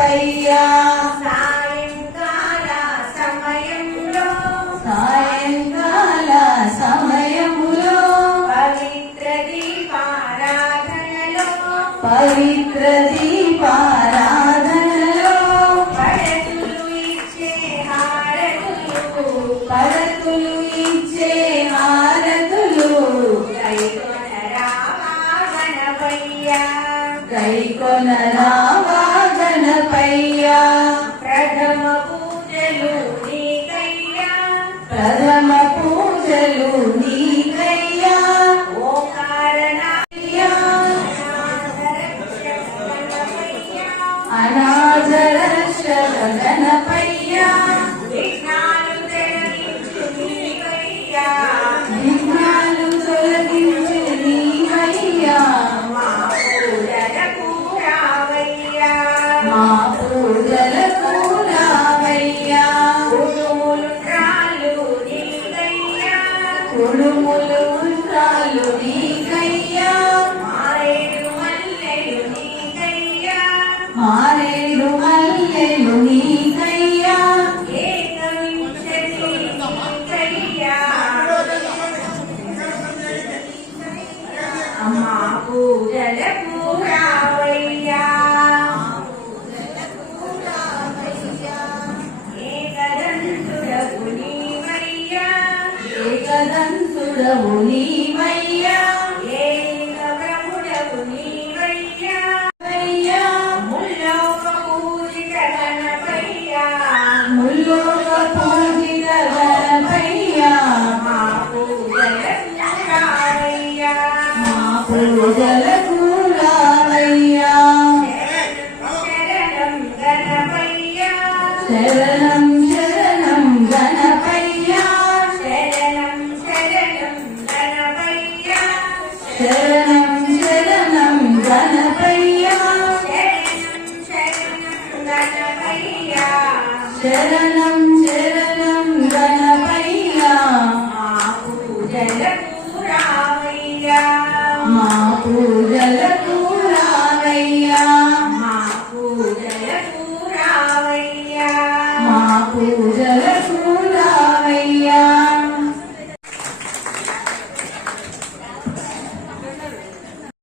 గణపయ్యా సాయంకాల సమయంలో పవిత్ర దీపారాధనలో పడతులు ఇచ్చే హారతులు గైకొన రావా గణపయ్యా ప్రథమ పూజలు నీకయ్యా ఓంకారనాథయ్యా అనాథరక్షక గణపయ్యా విఘ్నాలు తొలగించు నీకయ్యా మా పూజలకు రావయ్యా కుడుములు ఉండ్రాళ్ళు నీకయ్యా మారేడు మల్లెలు నీకయ్యా అమ్మా పూజలకు రావయ్యా ఏకదంతుడవు నీవయ్యా ఏకబ్రహ్ముడవు నీవయ్యా ముల్లోక పూజిత గణపయ్యా మా పూజలకు రావయ్యా శరణం గణపయ్యా శరణం గణపయ్యా శరణం గణపయ్యా శరణం గణపయ్యా శరణం గణపయ్యా శరణం